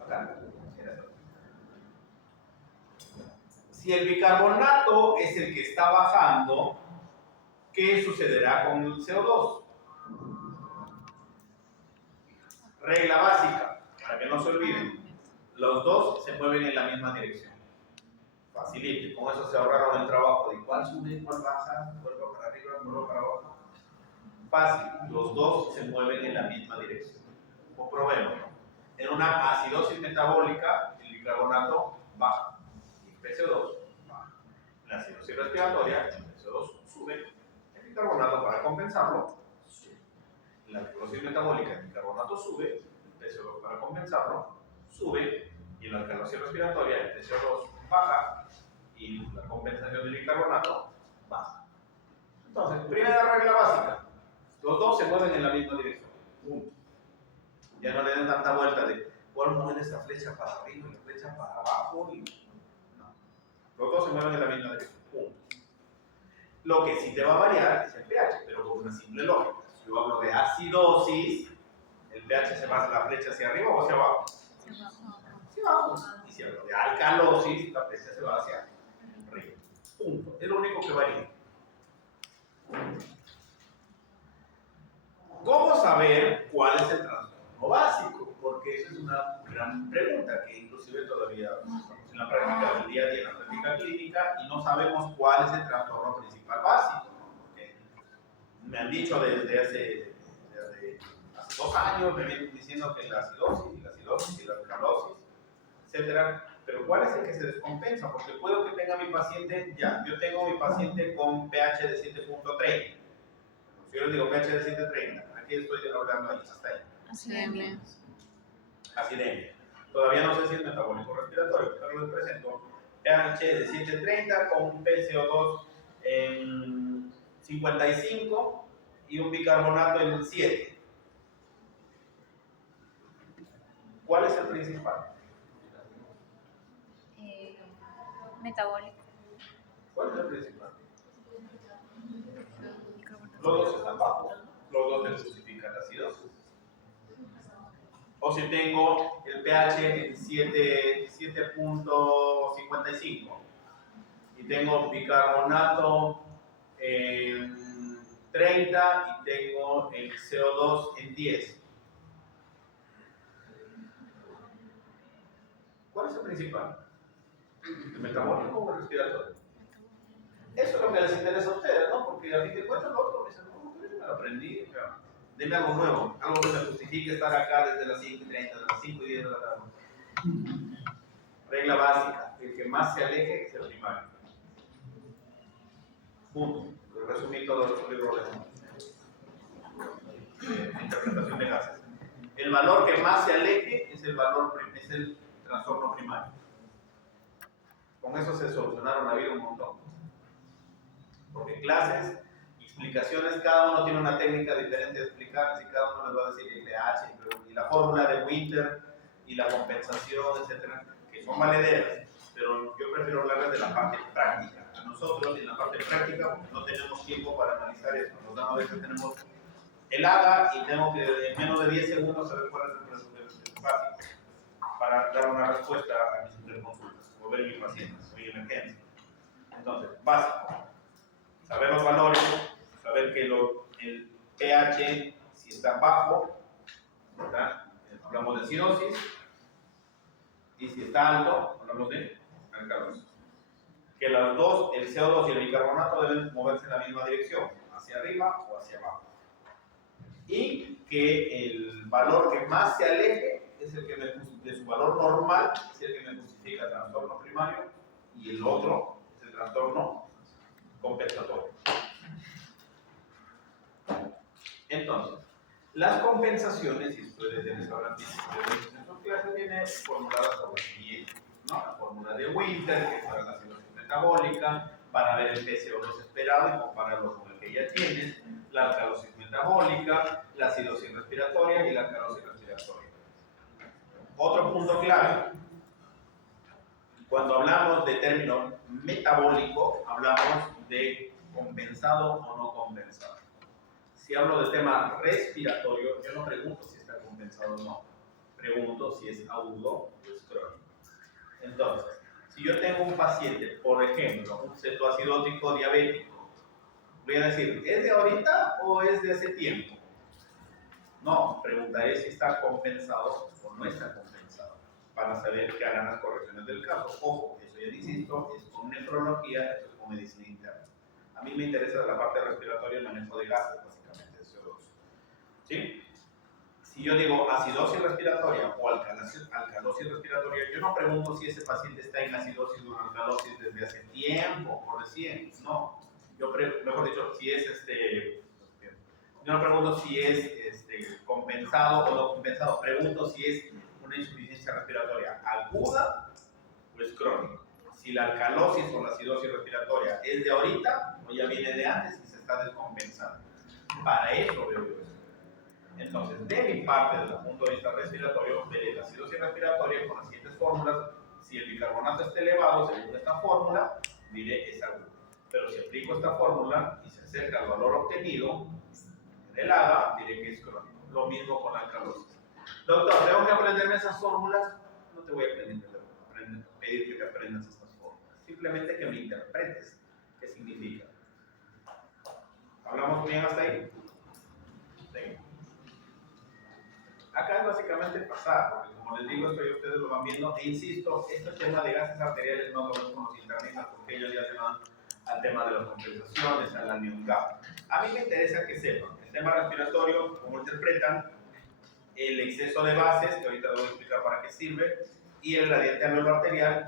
Acá. Si el bicarbonato es el que está bajando, ¿qué sucederá con el CO2? Regla básica, para que no se olviden. Los dos se mueven en la misma dirección. Facilite, con eso se ahorraron el trabajo de cuál sube, cuál baja, cuál va para arriba, cuál va para abajo. Fácil, los dos se mueven en la misma dirección. Comprobémoslo. En una acidosis metabólica, el bicarbonato baja y el PCO2 baja. En la acidosis respiratoria, el PCO2 sube, el bicarbonato para compensarlo sube. En la alcalosis metabólica, el bicarbonato sube, el PCO2 para compensarlo sube, y en la alcalosis respiratoria, el PCO2 baja y la compensación del bicarbonato baja. Entonces, primera regla básica. Los dos se mueven en la misma dirección. Punto. Ya no le den tanta vuelta de cuál mueve esa flecha para arriba y la flecha para abajo. No. Los dos se mueven en la misma dirección. Punto. Lo que sí te va a variar es el pH, pero con una simple lógica. Si yo hablo de acidosis, el pH se va la flecha hacia arriba o hacia abajo. Hacia abajo. Y si hablo de alcalosis, la flecha se va hacia arriba. Punto. Es lo único que varía. ¿Cómo saber cuál es el trastorno básico? Porque esa es una gran pregunta que inclusive todavía estamos en la práctica del día a día, en la práctica clínica, y no sabemos cuál es el trastorno principal básico. Me han dicho desde hace 2 años, me vienen diciendo que la acidosis y la alcalosis, etc. Pero ¿cuál es el que se descompensa? Porque puedo que tenga mi paciente, yo tengo mi paciente con pH de 7.30. Si yo les digo pH de 730, aquí estoy hablando ahí, hasta ahí. Acidemia. Acidemia. Todavía no sé si es metabólico respiratorio, pero les presento pH de 730 con un PCO2 en 55 y un bicarbonato en 7. ¿Cuál es el principal? Metabólico. ¿Cuál es el principal? Los dos están bajos, los dos se justifican la acidosis. O si tengo el pH en 7.55 y tengo bicarbonato en 30 y tengo el CO2 en 10. ¿Cuál es el principal? ¿El metabólico o el respiratorio? Eso es lo que les interesa a ustedes, ¿no? Porque a fin de cuentas lo otro me dicen, no, yo me lo aprendí, o sea, deme algo nuevo, algo que me justifique estar acá desde las 5:30, de las 5:10 de la tarde. Regla básica, el que más se aleje es el primario. Punto. Resumí todo los libros de interpretación de gases. El valor que más se aleje es el trastorno primario. Con eso se solucionaron la vida un montón. Porque clases, explicaciones, cada uno tiene una técnica diferente de explicar, y cada uno les va a decir el pH y la fórmula de Winter y la compensación, etcétera, que son valederas, pero yo prefiero hablarles de la parte práctica. A nosotros en la parte práctica, porque no tenemos tiempo para analizar esto, a veces tenemos el AGA y tengo que en menos de 10 segundos saber cuál es el básico para dar una respuesta a mis interconsultas, o ver mis pacientes, o mi emergencia. Entonces, básico. Saber los valores, saber que el pH, si está bajo, ¿verdad? acidosis, y si está alto, hablamos de alcalosis. Que las dos, el CO2 y el bicarbonato, deben moverse en la misma dirección, hacia arriba o hacia abajo. Y que el valor que más se aleje es el que de su valor normal, es el que me justifica el trastorno primario, y el otro es el trastorno compensatorio. Entonces, las compensaciones, y ustedes deben saber en sus clases, vienen formuladas por lo siguiente, ¿no? La fórmula de Winter, que es para la acidosis metabólica, para ver el PCO2 esperado y compararlo con el que ya tienes, la alcalosis metabólica, la acidosis respiratoria y la alcalosis respiratoria. Otro punto clave, cuando hablamos de término metabólico, hablamos de compensado o no compensado. Si hablo del tema respiratorio, yo no pregunto si está compensado o no, pregunto si es agudo o es crónico. Entonces, si yo tengo un paciente, por ejemplo, un cetoacidótico diabético, voy a decir, ¿es de ahorita o es de hace tiempo? No, preguntaré si está compensado o no está compensado, para saber que hagan las correcciones del caso. Ojo, eso ya insisto, es con nefrología, eso es con medicina interna. A mí me interesa la parte respiratoria, el manejo de gases, básicamente, de CO2. ¿Sí? Si yo digo acidosis respiratoria o alcalosis respiratoria, yo no pregunto si ese paciente está en acidosis o alcalosis desde hace tiempo o recién, no. Yo mejor dicho, si es yo no pregunto si es compensado o no compensado, pregunto si es una insuficiencia respiratoria aguda o es crónica. Si la alcalosis o la acidosis respiratoria es de ahorita o ya viene de antes y se está descompensando. Para eso veo yo eso. Entonces, de mi parte, desde el punto de vista respiratorio, veré la acidosis respiratoria con las siguientes fórmulas. Si el bicarbonato está elevado, según esta fórmula, diré es agudo. Pero si aplico esta fórmula y se acerca al valor obtenido, en el ADA, diré que es crónico. Lo mismo con la alcalosis. Doctor, ¿tengo que aprenderme esas fórmulas? No te voy a pedir que te aprendas estas fórmulas. Simplemente que me interpretes qué significa. ¿Hablamos bien hasta ahí? Sí. Acá es básicamente pasar, porque como les digo, esto ya ustedes lo van viendo, e insisto, este tema de gases arteriales no lo ven con los internistas, porque ellos ya se van al tema de las compensaciones, al anion gap. A mí me interesa que sepan el tema respiratorio, cómo interpretan, el exceso de bases, que ahorita les voy a explicar para qué sirve, y el gradiente alveolo arterial, que